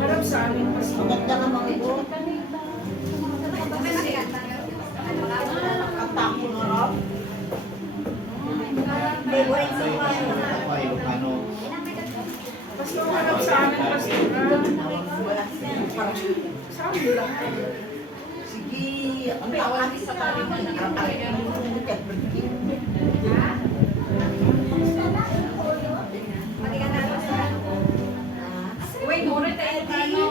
Harap sa amin, Pasko. Maganda naman ito. Ang tapo na rin. Pasko, harap sa amin, Pasko. Sa amin lang. Sige, ang tawag sa tabi na nakakalimutan. Wait, muna tayo kano.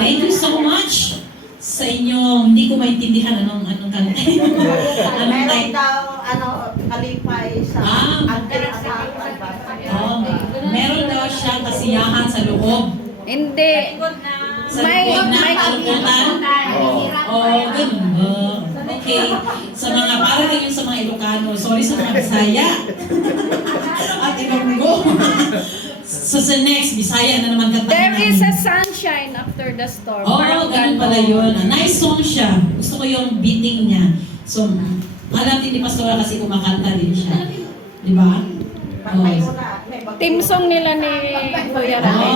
Thank you so much sa inyong, hindi ko maintindihan anong kanta. Anong Meron type? daw, kalipay sa Ah. antena sa Oh, meron daw siyang kasiyahan sa loob Hindi. Sa May- likod na may- kalungkutan? Oh, ganun ba? Okay. Sa mga, para kayo sa mga Ilocano, sorry sa mga Bisaya. At Ilonggo. So sa next, Bisaya na naman kanta There is a namin. sunshine after the storm. Oo, Parang ganun pala yun. Nice song siya. Gusto ko yung beating niya. So, alam din ni Pastora kasi kumakanta din siya. Di ba? Pagpayo Oh. na. May bag- Team song nila ni Kuya Oo. Ramay.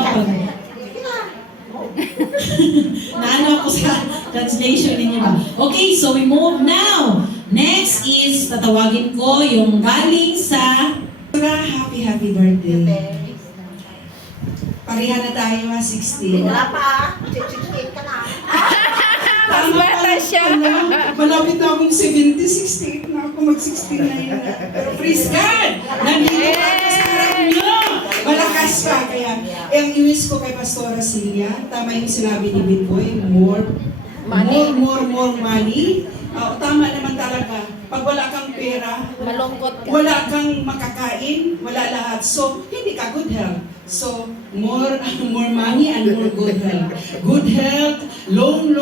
Naano ako sa translation ninyo ba? Okay, so we move now. Next is, tatawagin ko yung galing sa happy birthday. Pareha na tayo ha, 16. Wala pa. 68 ka na. Mas bata siya. Malapit na akong 70, 68 na ako, mag-69 na. Pero praise God! Nandito pa ako sa harap niyo! Malakas pa, kaya ang iwis ko kay Pastora Celia, tama yung sinabi ni Bitboy, more money. Tama naman talaga. Pag wala kang pera, Malungkot ka. wala kang makakain, wala lahat. So, hindi ka good health. So, more money and more good health. Good health, long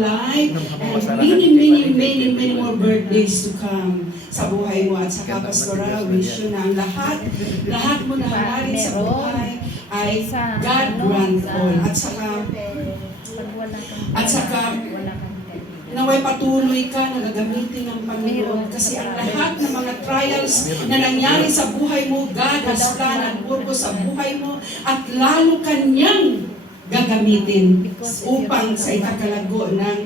life, and many more birthdays to come sa buhay mo. At saka, Pastora, wish you na ang lahat mo na hangarin sa buhay ay God grant all. At saka, naway patuloy ka na gagamitin ng Panginoon kasi ang lahat ng mga trials na nangyari sa buhay mo, God has plan and purpose sa buhay mo at lalo kanyang gagamitin upang sa ikakalago ng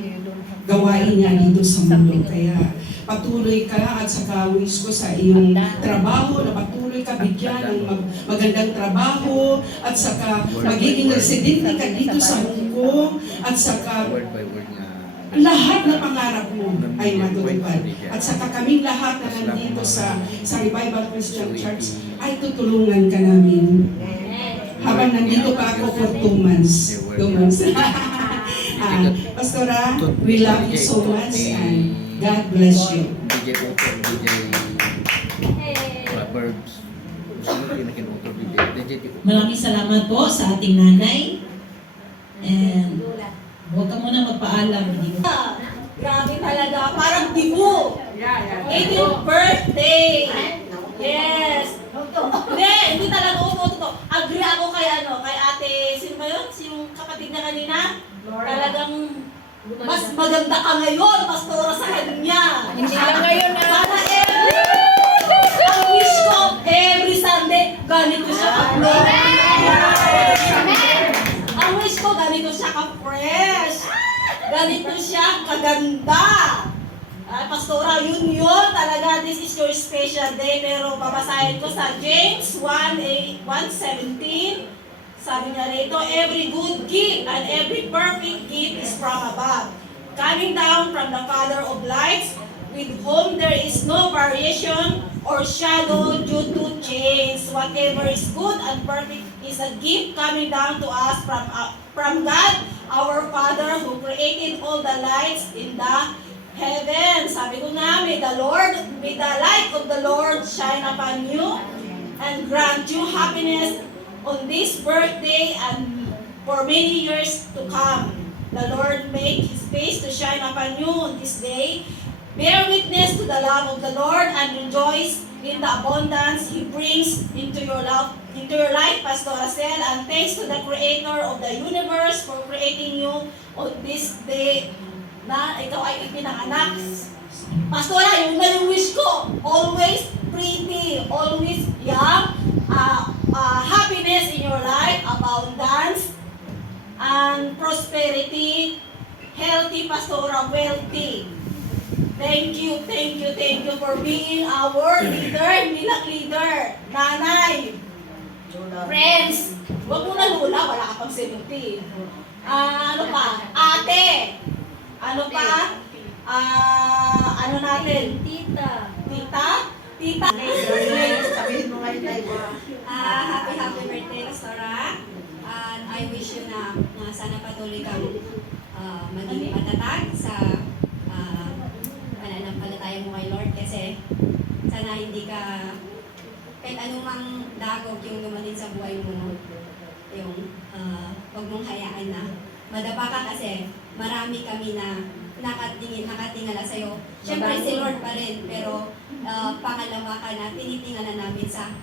gawain niya dito sa mundo. Kaya patuloy ka at saka wish ko sa iyong trabaho na patuloy ka bigyan ng magandang trabaho at saka magiging residente ka dito sa Hong Kong at saka Word by word nga. lahat na pangarap mo ay matutupad. At saka kaming lahat na nandito sa Revival Christian Church ay tutulungan ka namin. Habang nandito pa ako for 2 months. 2 months. Pastora, we love you so much and God bless you. DJ Author, DJ Proverbs. Gusto mo pinakin-author, DJ Tiko. Maraming salamat po sa ating nanay. And huwag ka muna magpaalam. Hindi mo. Grabe talaga, parang dibu. 18th birthday. Yes. Hindi talaga to. Agree ako kay ate, sino ba yun? Sinong kapatid na kanina? Talagang mas maganda ka ngayon, Pastora, sa kanya. Hindi lang ngayon Sana ang wish ko, every Sunday, ganito siya ka-fresh. Ang wish ko, ganito siya ka-fresh. Ganito siya kaganda. Pastora, yun talaga, this is your special day. Pero babasahin ko sa James 1:17. Sabi niya rito, every good gift and every perfect gift is from above, coming down from the Father of lights, with whom there is no variation or shadow due to change. Whatever is good and perfect is a gift coming down to us from God, our Father, who created all the lights in the heaven. Sabi ko nga, may the light of the Lord shine upon you and grant you happiness on this birthday and for many years to come. The Lord make His face to shine upon you on this day. Bear witness to the love of the Lord and rejoice in the abundance He brings into your life, Pastor Acel. And thanks to the Creator of the universe for creating you on this day na ikaw ay ipinanganak. Pastora, yung na yung wish ko, always pretty, always young, happiness in your life, abundance, and prosperity, healthy, Pastora, wealthy. Thank you for being our leader, Milak leader, nanay, friends. Huwag mo na lula, wala ka pang 70. Ano pa? Ate. Ano pa? Ano natin? Tita. Tita? Sabihin mo ngayon tayo. Happy birthday, Pastora. And I wish you na sana patuloy kang maging matatag sa pananampalataya mo kay Lord kasi sana hindi ka kahit anumang dagok yung dumating sa buhay mo yung huwag mong hayaan na madapa ka kasi marami kami na nakatingala sa'yo. Siyempre si Lord pa rin, pero pangalawa ka na tinitingnan namin sa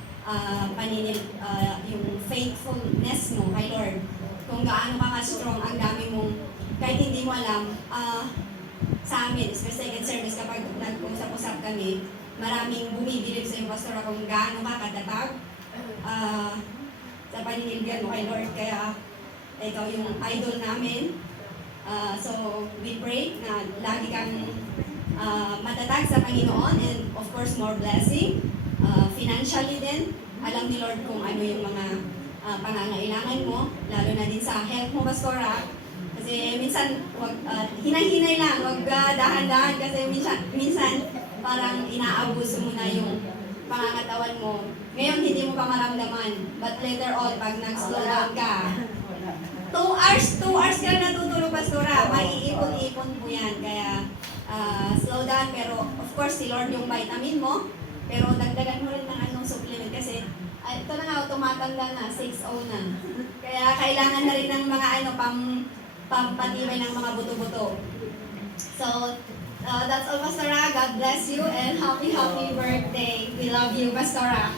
yung faithfulness mo kay Lord. Kung gaano ka ka-strong, ang dami mong, kahit hindi mo alam, sa amin, especially second service, kapag nag-usap-usap kami, maraming bumibilib sa iyo, Pastor, kung gaano ka katatag sa paninilbihan mo kay Lord. Kaya ikaw yung idol namin. So we pray na lagi kang matatag sa Panginoon, and of course more blessing. Financially din, alam ni Lord kung ano yung mga pangangailangan mo, lalo na din sa health mo, Pastora. Kasi minsan, hinay-hinay lang, wag dahan-dahan kasi minsan parang inaabuso mo na yung pangangatawan mo. Ngayon, hindi mo pa maramdaman. But later on, pag nag-slow down ka, 2 hours ka natutulog, Pastora. Maiipon-ipon po yan. Kaya, slow down. Pero, of course, si Lord yung vitamin mo. Pero, dagdagan mo rin ng anong supplement. Kasi, ito na nga, tumatanda na, 6-0 na. Kaya, kailangan na rin ng mga pampatibay ng mga buto-buto. So, that's all, Pastora. God bless you and happy birthday. We love you, Pastora.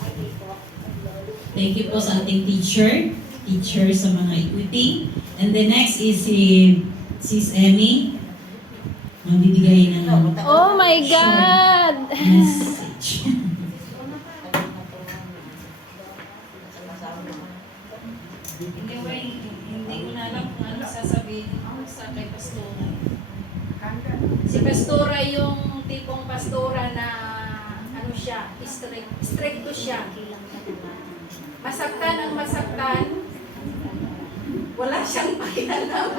Okay po. Thank you po sa ating teacher sa mga equity. And the next is si Sis Emmy. Magbibigay ng Oh my God! message. Hindi ko na alam kung ano sasabihin ko sa kay Pastora. Si Pastora yung tipong Pastora na ano siya, stricto siya. Masaktan ang masaktan, wala siyang pakialam.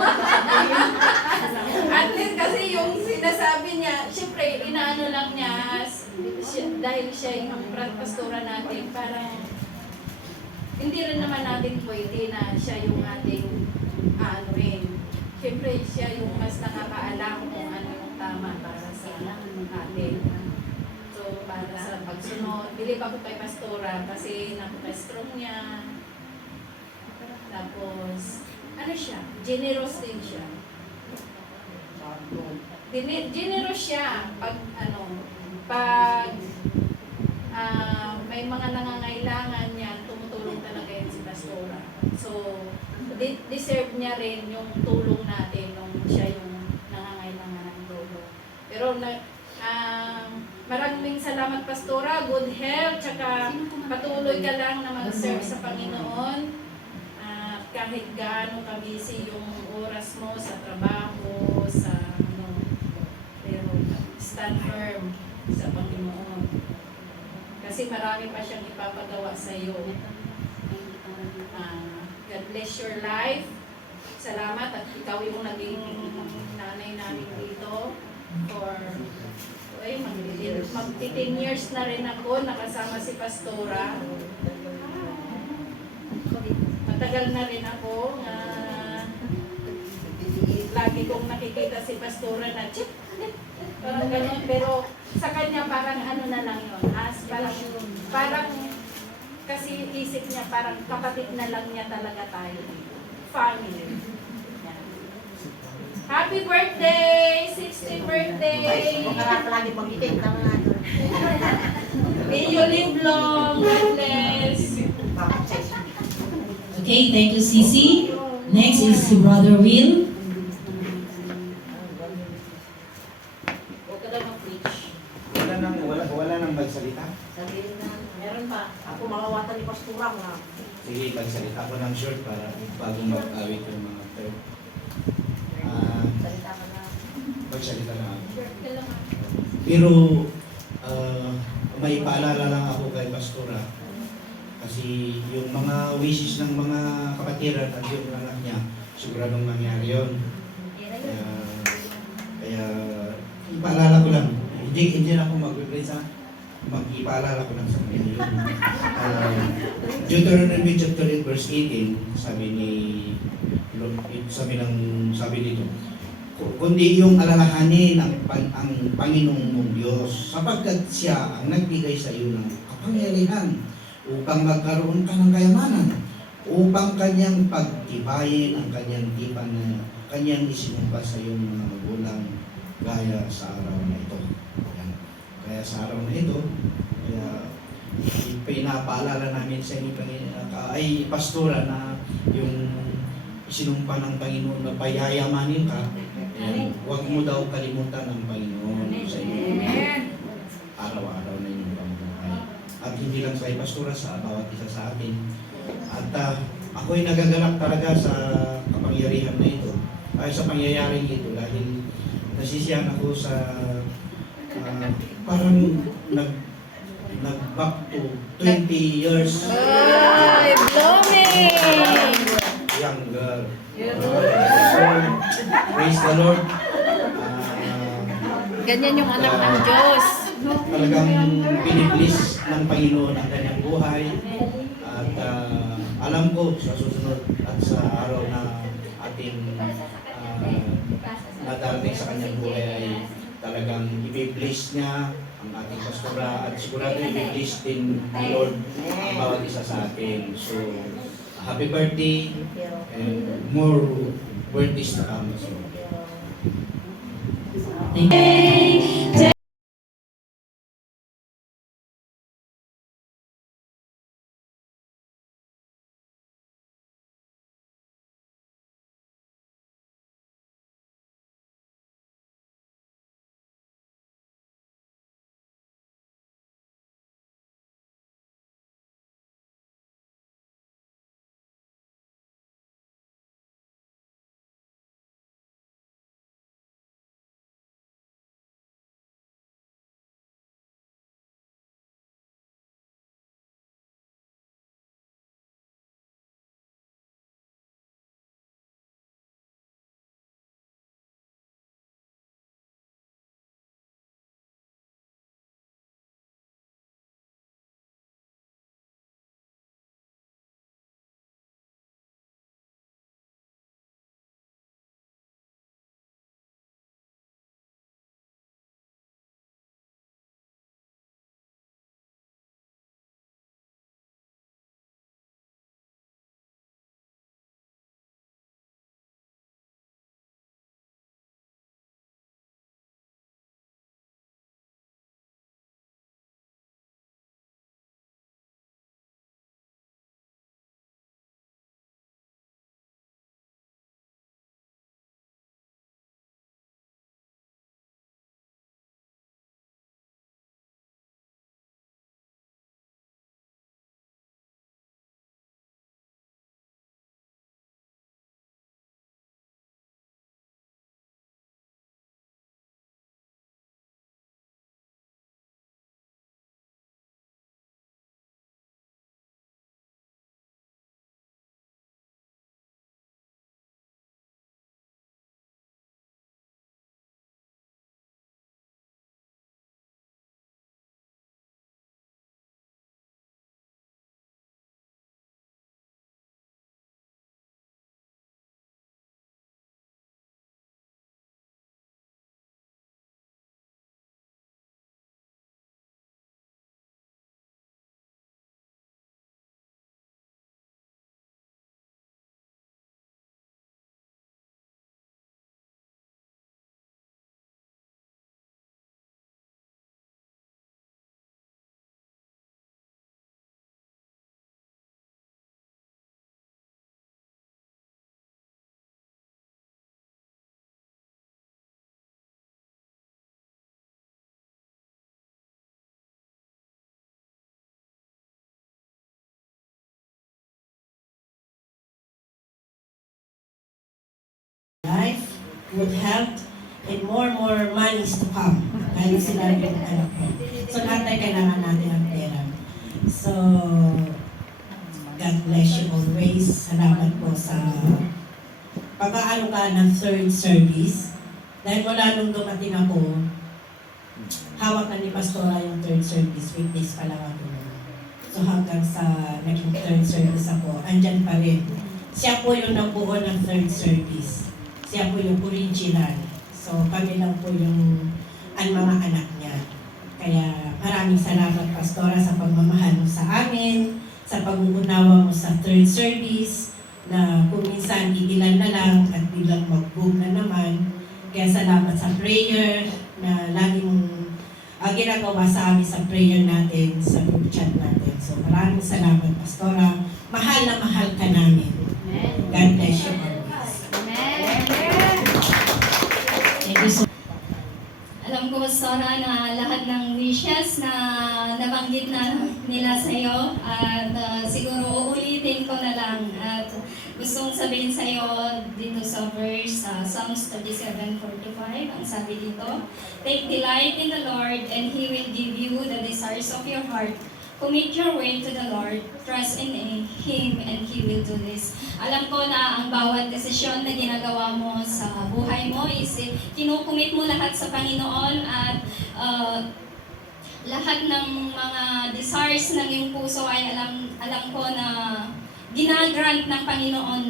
At least kasi yung sinasabi niya, syempre inaano lang niya dahil siya yung Pastora natin, parang hindi rin naman natin pwede na siya yung ating Siyempre siya yung mas nakakaalam kung ano yung tama para sa atin. So, para sa pagsunod, bilib ako kay Pastora kasi napaka-strong niya. Tapos, ano siya? Generous din siya. Generous siya pag may mga nangangailangan niya, tumutulong talaga yan si Pastora. So, deserve niya rin yung tulong natin nung siya yung nangangailangan ng tulong. Pero maraming salamat, Pastora. Good health, tsaka patuloy ka lang na mag-serve sa Panginoon. Kahit gaano ka-busy yung oras mo sa trabaho, pero stand firm sa Panginoon. Kasi marami pa siyang ipapagawa sa iyo. God bless your life. Salamat at ikaw yung naging nanay namin dito for mag-10 years na rin ako nakasama si Pastora. Matagal na rin ako. Lagi kong nakikita si Pastora na chip. Parang ganun, pero sa kanya parang ano na lang yun. Parang kasi isip niya parang kapatid na lang niya talaga tayo. Family. Yan. Happy birthday! 60th birthday! Lagi mag-itin. May you live long. God bless. Okay, thank you, Sisi. Next is si Brother Will. Huwag ka lang mag-preach. Wala nang magsalita. Sabihin na, meron pa. Ako makawatan ni Pastora nga. Sige, magsalita ako ng short para bago mag-awit yung mga term. Salita ka na. Magsalita na ako. Short ka lang. Pero may paalala lang ako kay Pastora. Kasi yung mga wishes ng mga kapatiran at yung anak niya, siguradong mangyari yun. Kaya ipaalala ko lang. Hindi na ako mag-replace ha. Mag-ipaalala ko lang sa kanya yun. Deuteronomy chapter 8 verse 18, sabi dito, kundi yung alalahanin ang Panginoong mong Diyos, sapagkat siya ang nagbigay sa iyo ng kapangyarihan upang magkaroon ka ng kayamanan upang kanyang pagtibayin ang kanyang tipan na kanyang isinumpa sa iyong mga magulang gaya sa araw na ito. Yan. Kaya sa araw na ito, kaya pinapaalala namin sa inyo ay pastora na yung isinumpa ng Panginoon na payayamanin ka, huwag mo daw kalimutan ang Panginoon sa iyo. Araw-araw na inyong pamumuhay. At hindi lang sa pastora, sa bawat isa sa atin. At ako'y nagaganap talaga sa kapangyarihan na ito, ay sa pangyayaring ito, dahil nasisiyan ako sa parang nag-back to 20 years younger. So, praise the Lord. Ganyan yung anak ng Diyos. Talagang piniblis ng Panginoon ang kanyang buhay. At alam ko sa susunod at sa araw na ating nadarating sa kanyang buhay ay talagang i-bless niya ang ating pastora at sigurado i-bless din ni Lord ang bawat isa sa atin. So, happy birthday and more birthdays to come. So, Thank you. Life, good health, and more monies to come. Dahil sila yung anak ko. So lahat ay kailangan natin ang pera. So, God bless you always. Salamat po sa pag-aano ka ng third service. Dahil wala nung dumating ako, hawak na ni Pastora yung third service. Witness pa lang ako. So hanggang sa naging third service ako, andyan pa rin. Siya po yung nabuo ng third service. Siya po yung original. So kami lang po yung mga anak niya. Kaya maraming salamat, Pastora, sa pagmamahal mo sa amin, sa pag-uunawa mo sa third service, na kung minsan iilan na lang at bilang mag-boom na naman. Kaya salamat sa prayer na laging ginagawa sa amin sa prayer natin, sa group chat natin. So maraming salamat, Pastora. Mahal na mahal ka namin. God bless you always. Thank you so Alam ko, Pastora, na lahat ng wishes na nabanggit na nila sa'yo at siguro uulitin ko na lang at gustong sabihin sa'yo dito sa verse Psalms 37:45, ang sabi dito, "Take delight in the Lord and He will give you the desires of your heart. Commit your way to the Lord, trust in Him, and He will do this." Alam ko na ang bawat desisyon na ginagawa mo sa buhay mo is kinukumit mo lahat sa Panginoon at lahat ng mga desires ng iyong puso ay alam ko na ginagrant ng Panginoon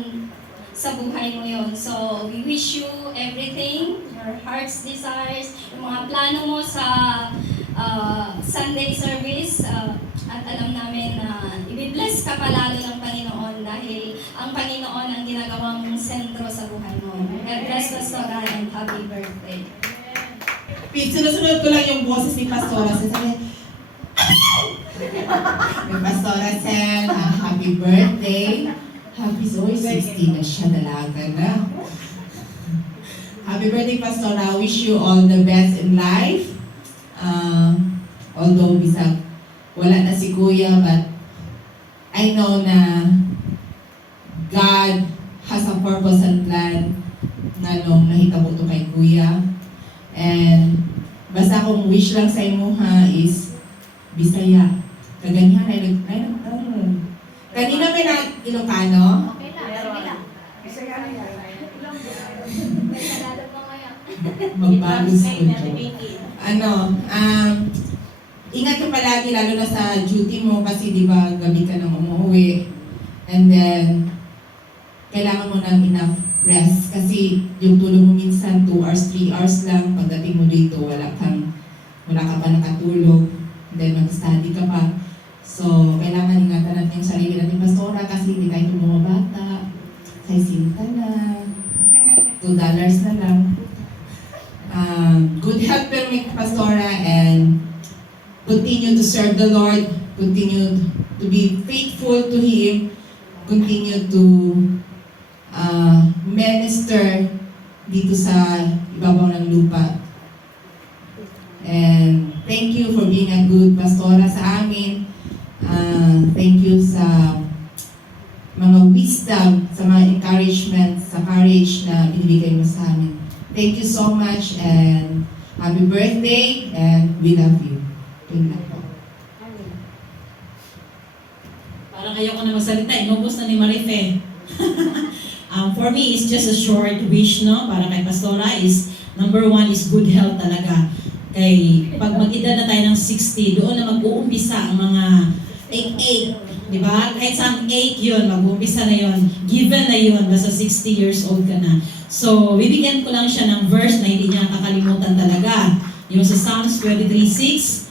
sa buhay mo yon. So, we wish you everything, your heart's desires, yung mga plano mo sa Sunday service, at alam namin na i-bless ka palalo ng Panginoon dahil ang Panginoon ang ginagawa mong sentro sa buhay mo. God bless, Pastora, and happy birthday. Sinusunod ko lang yung boses ni Pastora. Sabi, may Pastora Sen, happy birthday. Happy, so 60 na siya, dalaga na. Happy birthday, Pastora. Wish you all the best in life. Although bisag wala na si Kuya, but I know na God has a purpose and plan na nung nahitabo to kay Kuya. And basta akong wish lang sa imo ha is Bisaya. Kaganyan ay kanina may na Ilocano. Okay lang. Magbago school ko. Ingat ka palagi lalo na sa duty mo kasi di ba gabi ka nang umuwi. And then kailangan mo ng enough rest kasi yung tulog mo minsan 2 hours, 3 hours lang. Pagdating mo dito wala ka pa nakatulog. Then mag-study ka pa. So kailangan ingatan natin yung sarili natin, Pastora, kasi hindi tayo mga bata. Say sinta na. $2 na lang. Good health permit, Pastora, and continue to serve the Lord, continue to be faithful to Him, continue to minister dito sa ibabaw ng lupa. And thank you for being a good pastora sa amin. Thank you sa mga wisdom, sa mga encouragement, sa courage na binibigay mo sa amin. Thank you so much and happy birthday and we love you. Parang ayaw ko na magsalita, inubos na ni Marife. For me, it's just a short wish, no? Para kay Pastora is, number 1 is good health talaga. Kay pag mag-edad na tayo ng 60, doon na mag-uumpisa ang mga ache, di ba? Kahit saan ache yun, mag-uumpisa na yun. Given na yun, basta 60 years old ka na. So, bibigyan ko lang siya ng verse na hindi niya kakalimutan talaga. Yung sa Psalms 23:6,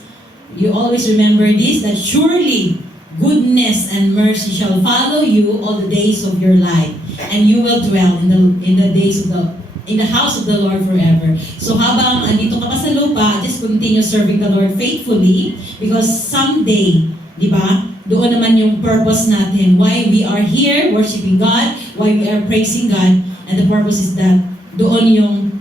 you always remember this, that surely goodness and mercy shall follow you all the days of your life, and you will dwell in the house of the Lord forever. So habang andito ka pa sa lupa, just continue serving the Lord faithfully, because someday, di ba, doon naman yung purpose natin, why we are here worshiping God, why we are praising God, and the purpose is that doon yung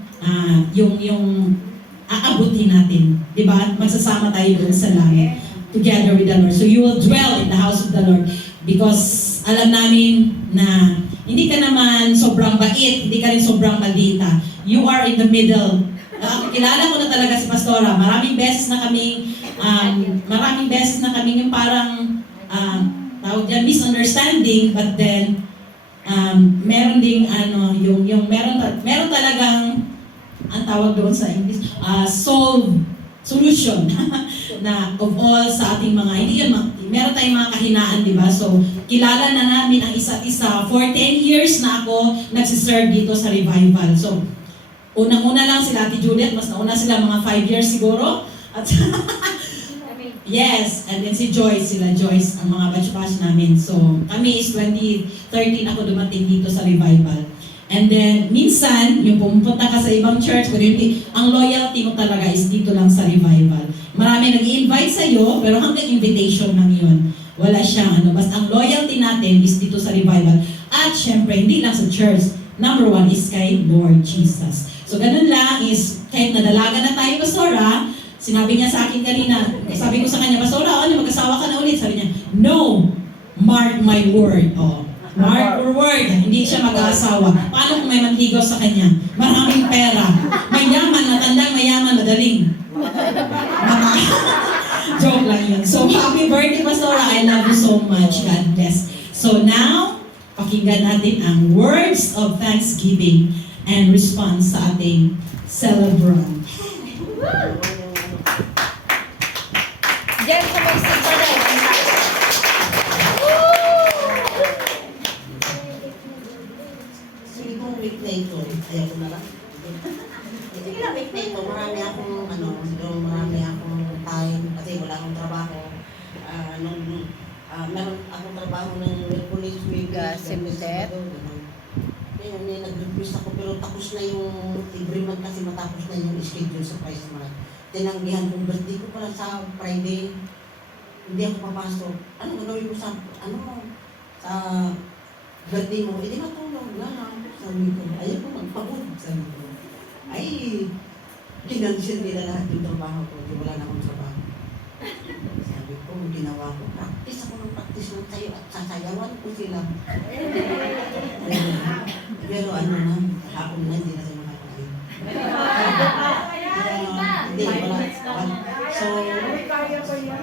aabutin natin, di ba? Magsasama tayo doon sa langit together with the Lord. So you will dwell in the house of the Lord because alam namin na hindi ka naman sobrang bait, hindi ka rin sobrang maldita. You are in the middle. Kilala ko na talaga si Pastora. Maraming beses na kaming yung parang tawag dyan, misunderstanding, but then meron ding yung meron talagang ang tawag doon sa English, solution na of all sa ating mga, hindi yun, meron tayong mga kahinaan, di ba? So, kilala na namin ang isa't isa. For 10 years na ako nagsiserve dito sa revival. So, unang-una lang sila Ate Juliet, mas nauna sila mga 5 years siguro. At Yes, and then si Joyce, sila Joyce, ang mga batch-batch namin. So, kami is 2013 ako dumating dito sa revival. And then, minsan, yung pumupunta ka sa ibang church, ang loyalty mo talaga is dito lang sa revival. Marami nag-i-invite sa'yo, pero hanggang invitation lang yun. Wala siyang ano. Basta ang loyalty natin is dito sa revival. At syempre, hindi lang sa church. Number one is kay Lord Jesus. So, ganun lang is, kahit nadalaga na tayo, Pastora, sinabi niya sa akin kanina, sabi ko sa kanya, Pastora, ano, mag-asawa ka na ulit. Sabi niya, no, mark my word. Oh, mark your word. Hindi siya mag-aasawa. Paano kung may manligaw sa kanya? Maraming pera. Mayaman, matandang mayaman, madaling. Joke lang yun. So, happy birthday, Pastora. I love you so much. God bless. So now, pakinggan natin ang words of thanksgiving and response sa ating celebrant. Diyan ko mag-sigpa na. Sige kong week na ito, ayaw ko na lang. Sige lang, week na ito, marami akong time, kasi wala akong trabaho. Meron akong trabaho ng police week. Ngayon, nag-request ako, pero tapos na yung every month kasi matapos na yung schedule sa price month. Tinanggihan kong birthday ko pala sa Friday. Hindi ako papasok. Ano gagawin ko sa birthday mo? Hindi matulog na lang. Sabi ko, ayaw ko magpagod. Sabi ko, ay, kinansyon nila lahat yung trabaho ko. Di wala na akong trabaho. Sabi ko, ginawa ko, practice ako ng practice ng sayo at sasayawan ko sila. Pero ano na, hapon na, hindi na sila makakain. Hindi, wala. So,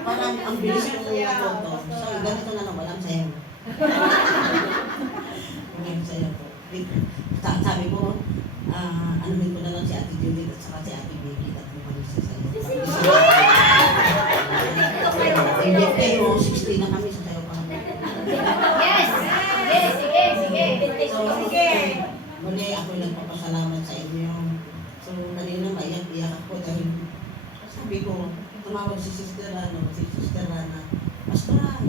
parang ang bilis ko natuto. So, ganito na lang, walang sayaw. Walang sayaw ko. Sabi ko, anumin ko na lang si Ate Judith at saka si Ate Vicky at lumalis sa sayaw. Pero 60 na kami sa sayaw pa kami. Yes! Yes! Sige! Sige! Sige! Muli ako nagpapasalamat sa inyo. So, kanina maiyak-iyak ako dahil sabi ko, tumawag si Sister Rana, Pastora,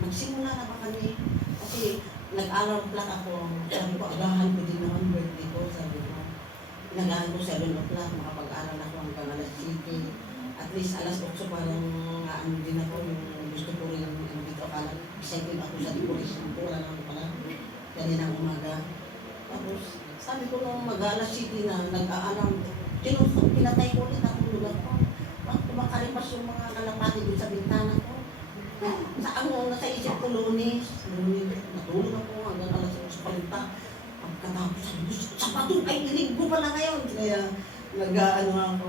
magsimula na ba kami? Kasi nag-alarm clock ako. Sabi ko, agahan ko din naman birthday ko. Sabi ko, nag-ahan ko 7 o'clock, makapag-aral ako hanggang alas 7. At least alas 8 parang ano din ako, yung gusto ko rin dito. Akala, excited ako sa decoration ko, wala naman pala. Kaninang umaga. Tapos, sabi ko nung mag-alas 7 na, nag-aalarm, pinatay ko ulit ang lugar ko. Kumakalipas yung mga kalapati doon sa bintana ko. Nasa isip ko Lunes, natulog ako hanggang alas 8 palita. Pagkatapos, sabi ko, sapato, ay linggo pala ngayon. Kaya, nag-ano ako.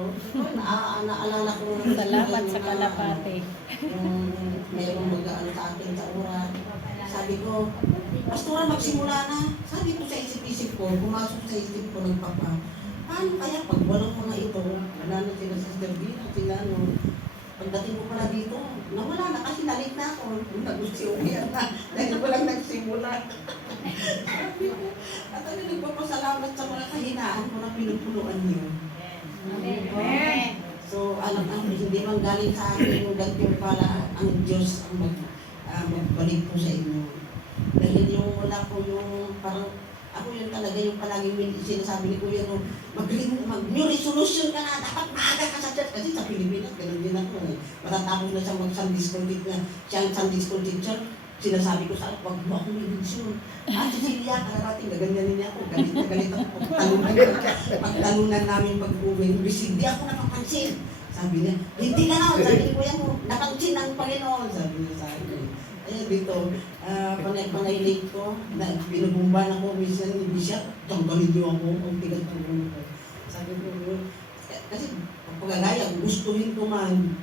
Naalala ko. Salamat sa kalapati. Yung merong mag-ano sa akin sa oras. Sabi ko, Pastora, magsimula na. Sabi ko sa isip-isip ko, pumasok sa isip ko ng papa, paano kaya pag walang mga ito, wala na sila Sister Dina, sila no. Pagdating ko pala dito, nawala na kasi nalit na ako. Nag-usiuyan na, dahil walang nagsimula. Sabi ko, at ano nagpapasalamat sa mga kahinaan ko na pinupuluan niyo. Amen. So, alam ang hindi man galing sa akin yung ganito pala ang Diyos ang magbalik po sa inyo. Dahil yung wala ko yung parang ako yun talaga yung palaging sinasabi ni Kuya no, mag-new resolution ka na, dapat maaga ka sa church. Kasi sa Pilipinas, ganun din ako eh. Matatapos na siya mag-Sunday school teacher, siya ang Sunday school teacher, sinasabi ko sa akin, wag mo akong medisyon. Cecilia, kararating, gaganyanin niya ako. Galit na galit ako. Pagtalunan namin pag-uwi, hindi ako napapansin. Sabi niya, hindi ka na. Sabi ni Kuya mo, napansin ng Panginoon. Sabi niya sa akin. Kaya dito, panay-late ko, binubumba na ko, minsan ni Bishop, tanggalin niyo ako, ang tigat-tulong ko. Sabi ko, kasi pagkagaya, gustuhin ko man,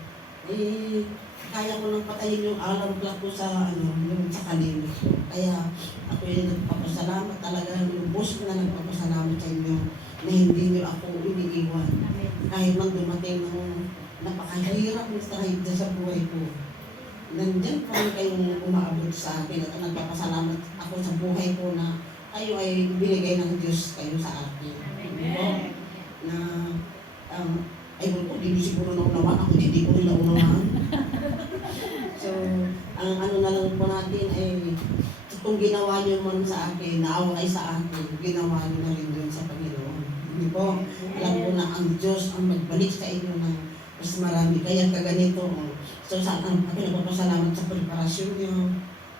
kaya ko nang patayin yung alarm clock ko sa yung sa kanino. Kaya ako yung nagpapasalamat talaga, yung boss ko na nagpapasalamat sa inyo na hindi niyo ako iniiwan. Kahit man dumating ng napakahirap na stride sa buhay ko. Nandyan pa rin kayong umaabot sa akin at nagpapasalamat ako sa buhay ko na kayo ay binigay ng Diyos kayo sa akin. Na, ayun ko, hindi niyo siguro naunawaan. Ako hindi ko rin naunawaan. So, ang ano na lang po natin ay kung ginawa niyo man sa akin, naawa ay sa akin, ginawa niyo na rin yun sa Panginoon. Hindi po, alam ko na ang Diyos ang magbalik sa inyo ng mas marami. Kaya kaganito. So, ako nagpapasalamat sa preparasyon niyo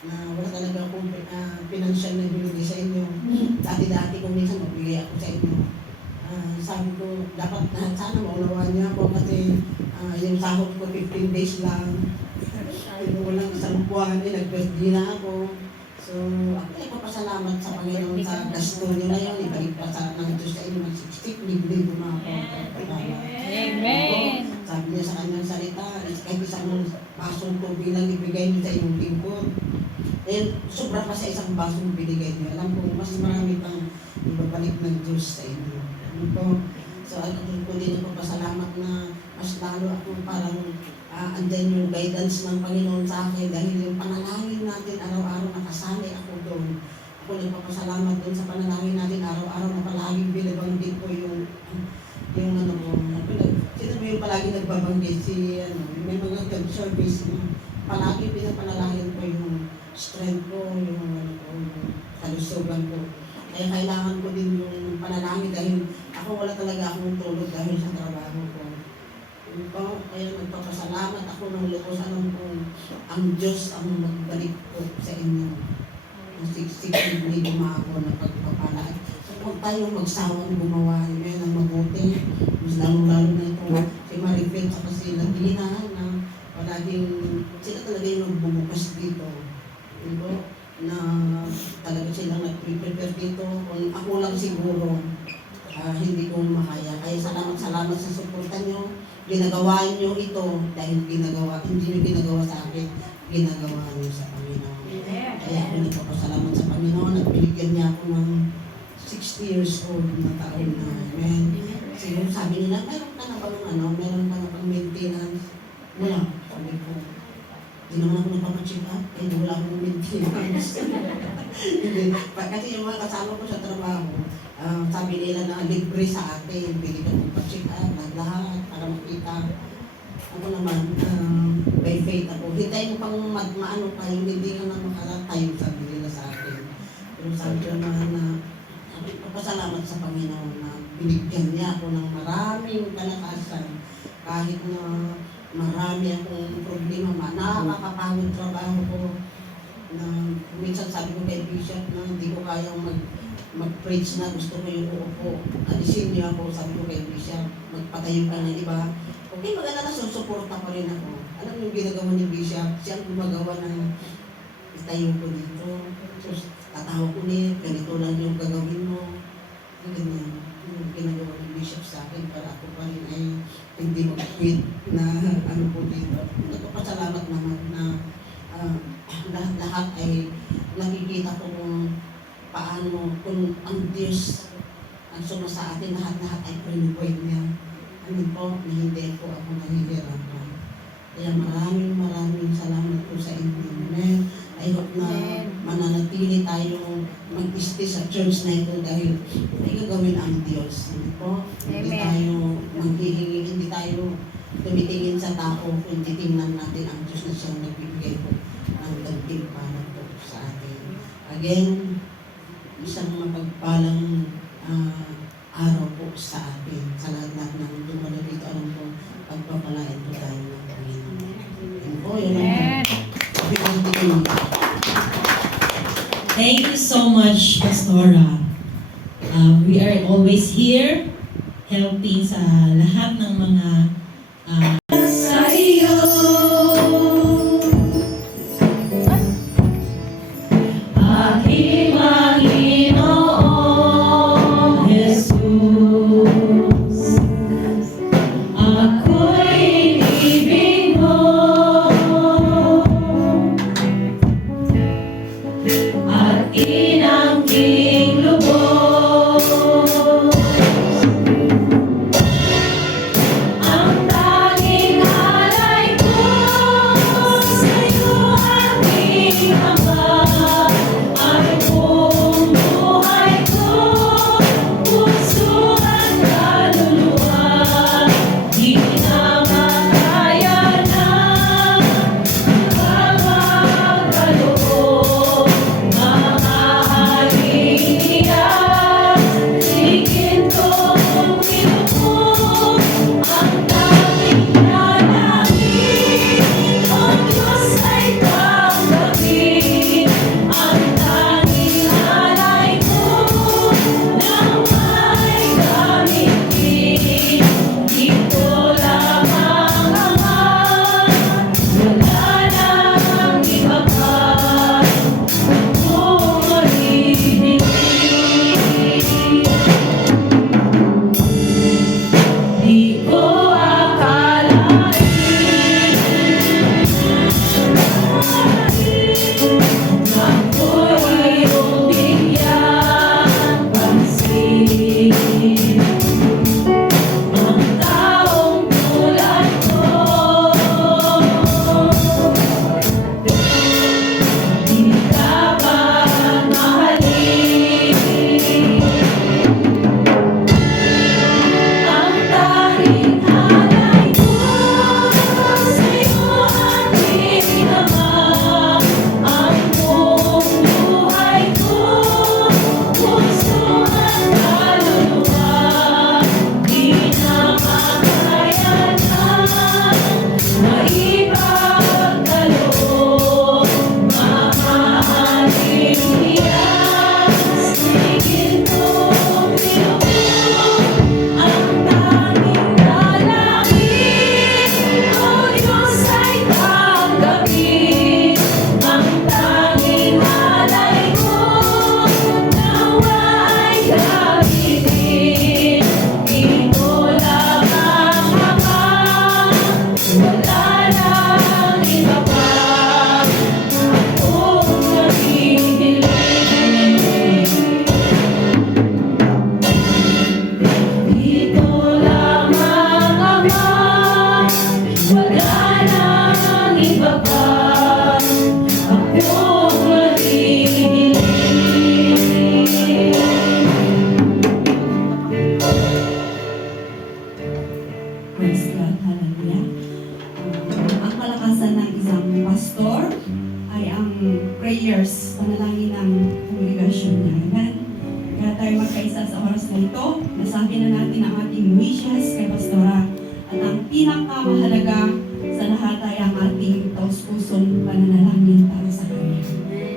na wala talaga akong financial na binigay sa inyo. Dati-dati kung minsan magbigay ako sa inyo. Sabi ko, dapat sana maunawaan niya ako kasi yung sahod ko 15 days lang. Walang isang buwan, nag-birthday na ako. So, ako ay papasalamat sa Panginoon sa gasto niyo na yun. Ibalik pa sa ng Diyos sa inyo, mag-60, libre na ako. Amen. Sabi niya sa kanyang salita, kahit isang basong tubig lang ibigay niyo sa inyong lingkod. Eh, sobra pa sa isang basong binigay niyo. Alam ko, mas marami pang ibabalik ng Diyos sa inyo. Ano po? So, ako ko din papasalamat na mas lalo ako parang andyan yung guidance ng Panginoon sa akin dahil yung panalangin natin araw-araw nakasali ako doon. Ako nagpapasalamat doon sa panalangin natin araw-araw na palaging binabanggit ko yung ano ko. Sino ba yung palagi nagbabanggit may mga service na palagi pinapanalangin ko yung strength ko, yung kalusugan ko. Kaya kailangan ko din yung panalangin dahil ako wala talaga akong tulog dahil sa trabaho ko. Kaya nagpapasalamat ako ng lubos. Alam ko, ang Diyos ang magbalik ko sa inyo. Ang siksik hindi gumako na pagpapala. So, huwag tayong magsawang gumawa ngayon ng mabuti. Mas lalo-lalo na ito, si Maribel at si Nadina na palaging sila talaga yung magbumukas dito. Diba? Na talaga silang nag-prepare dito. Kung ako lang siguro, hindi ko makaya. Kaya salamat sa suporta nyo. Ginagawa nyo ito dahil hindi nyo ginagawa sa akin, ginagawa nyo sa Panginoon. Kaya ako nagpapasalamat sa Panginoon at binigyan niya ako ng 60 years old na taon na. Amen. Siguro sabi nila, meron ka na bang maintenance? Wala. Sabi ko, hindi naman ako nagpapacheck up, kaya wala akong maintenance. Kasi yung mga kasama ko sa trabaho, sabi nila na libre sa atin, pwede ka magpa-check up, lahat, para makita. Ako naman, by faith ako. Hintay mo pang maano pa, yung hindi ka na makaratayo, sabi nila sa akin. Pero sabi ko naman na, papasalamat sa Panginoon na binigyan niya ako ng maraming kalakasan. Kahit na marami akong problema, nakakapagod trabaho ko. Na minsan sabi ko kay Bishop na hindi ko kayang mag-preach na gusto ko yung uupo. Alisin niyo ako, sabi ko kay Bishop, magpatayo ka ng iba. Okay, maganda na susuporta pa rin ako. Alam niyo yung ginagawa ni Bishop, siya ang gumagawa ng itayo ko dito. So, tatawa ko niya, ganito lang yung gagawin mo. Ganyan. Yung ginagawa ni Bishop sa akin para ako pa rin ay hindi mag-quit na ano po dito. Nagpapasalamat naman na lahat ay nakikita ko kung paano, kung ang Diyos ang suma sa atin, lahat ay pre-point niya. Ano po, na hindi po ako nahihirapan. Kaya maraming salamat po sa inyo. Amen. I hope na mananatili tayong mag-stay sa church na ito dahil may gagawin ang Diyos. Ano po? Hindi tayo manghihingi, hindi tayo tumitingin sa tao kung titingnan natin ang Diyos na siyang nagbibigay po ng gantimpala po sa atin. Again, isang mapagpalang araw po sa atin. Sa lahat ng dumalo dito, alam ko, pagpapalain po tayo ng Panginoon. Yan po, yun lang. Thank you so much, Pastora. We are always here helping sa lahat ng mga sa iyo. Aking Panginoon Jesus, ako'y ibig mo. At inangking lubos ang tanging magkaisa sa oras na ito. Nasabi na natin ang ating wishes kay Pastora. At ang pinakamahalaga sa lahat ay ang ating taus-pusong pananalangin para sa kanya.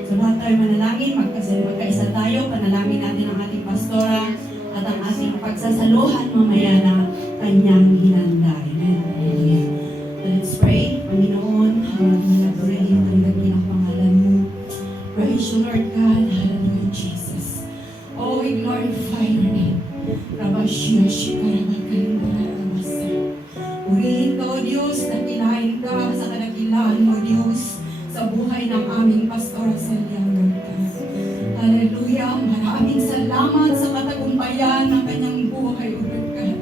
So lahat tayo manalangin, magkaisa tayo, panalangin natin ang ating Pastora at ang ating pagsasaluhan mamaya na kanyang hinanda. Amen. Hallelujah. Let's pray. Panginoon, hallelujah. Pray ito ang pangalan mo. Praise you, Lord God. Hallelujah, Jesus. Oh, we glorify your name. Rabashia, Shikarabakan, Barabasa. Purihin ka, O Diyos, dakilain ka sa kadakilaan mo, Diyos, sa buhay ng aming Pastora Celia, Lord God. Hallelujah. Maraming salamat sa katagumpayan ng kanyang buhay, O Lord God.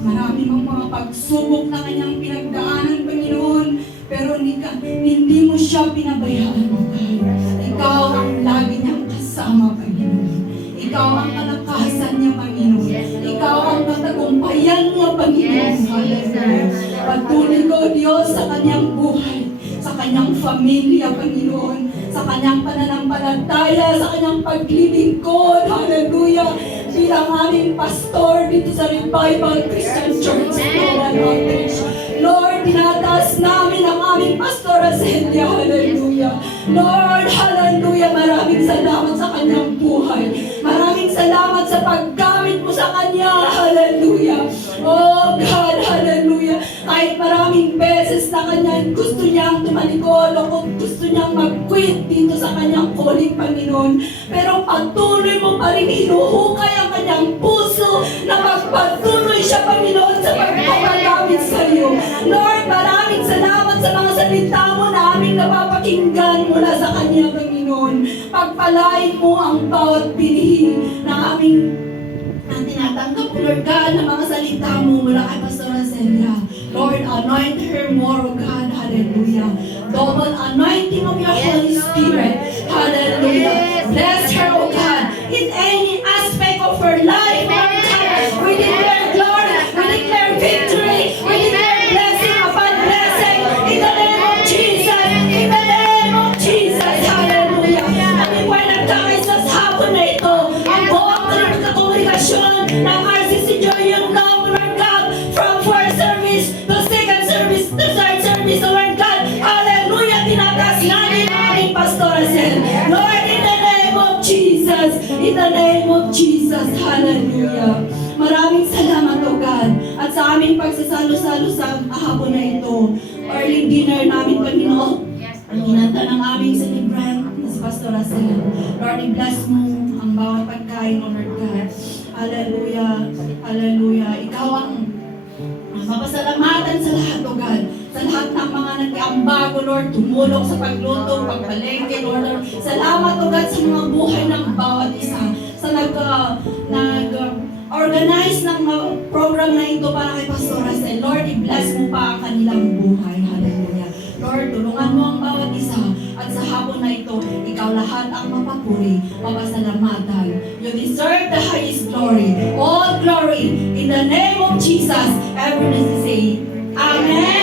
Marami mga pagsubok na kanyang pinagdaanan, Panginoon, pero hindi mo siya pinabayaan, O God. Ikaw ang lagi niyang kasama, Panginoon. Ikaw ang kalakasan niya, Panginoon. Ikaw ang katagumpayan niya, Panginoon. Hallelujah. Patuloy ko, Diyos, sa kanyang buhay, sa kanyang pamilya, Panginoon, sa kanyang pananampalataya, sa kanyang paglilingkod. Hallelujah. Bilang aming pastor dito sa Revival Christian Church, Lord, tinataas namin ang aming Pastora Celia. Hallelujah. Lord, hallelujah. Maraming salamat sa kanyang buhay. Maraming salamat sa paggamit mo sa kanya. Hallelujah. Oh God, hallelujah. Kahit maraming beses na kanya gusto niyang tumalikod o kung gusto niyang mag-quit dito sa kanyang calling, Panginoon. Pero patuloy mo pa rin hinuhukay ang kanyang puso na magpatuloy siya, Panginoon, sa pagpapagamit sa iyo. Lord, maraming salamat sa mga salita mo na aming napapakinggan mula sa kanya, Panginoon. Pagpalain mo ang bawat binhi na aming tinatanggap, Lord God, ng mga salita mo mula kay Pastora Celia. Lord, anoint her more, O God. Hallelujah. Double anointing of your Holy Spirit. Hallelujah. Bless her, O God, in any aspect of her life, Lord God. We declare glory. We declare victory. We declare blessing upon blessing. In the name of Jesus. In the name of Jesus. Hallelujah. Kami po ay nagkakaisa sa hapon na ito. Ang buong kongregasyon ng RCC Joy yung Lord God, from first service to second service to third service, Lord God. Hallelujah. Tinataas namin ang aming Pastora Celia. Lord, in the name of Jesus. In the name of Jesus. Hallelujah. Maraming salamat, O God. At sa aming pagsasalo-salo sa hapon na ito, early dinner namin, Panginoon, ang hinanda ng aming celebrant na si Pastora Celia. Lord, i-bless mo ang bawat pagkain, O Lord God. Hallelujah. Hallelujah. Ikaw ang mapasalamatan sa lahat, O God. Sa lahat ng mga nag-aambago, Lord, tumulong sa pagluto, pagpalengke, Lord. Salamat, O God, sa mga buhay ng bawat isa. Sa nag-organize ng program na ito para kay Pastora Celia. Lord, i-bless mo pa ang kanilang buhay. Hallelujah. Lord, tulungan mo ang bawat isa. At sa hapon na ito, ikaw lahat ang mapapuri, mapasalamatan. You deserve the highest glory. All glory in the name of Jesus. Everyone say, Amen.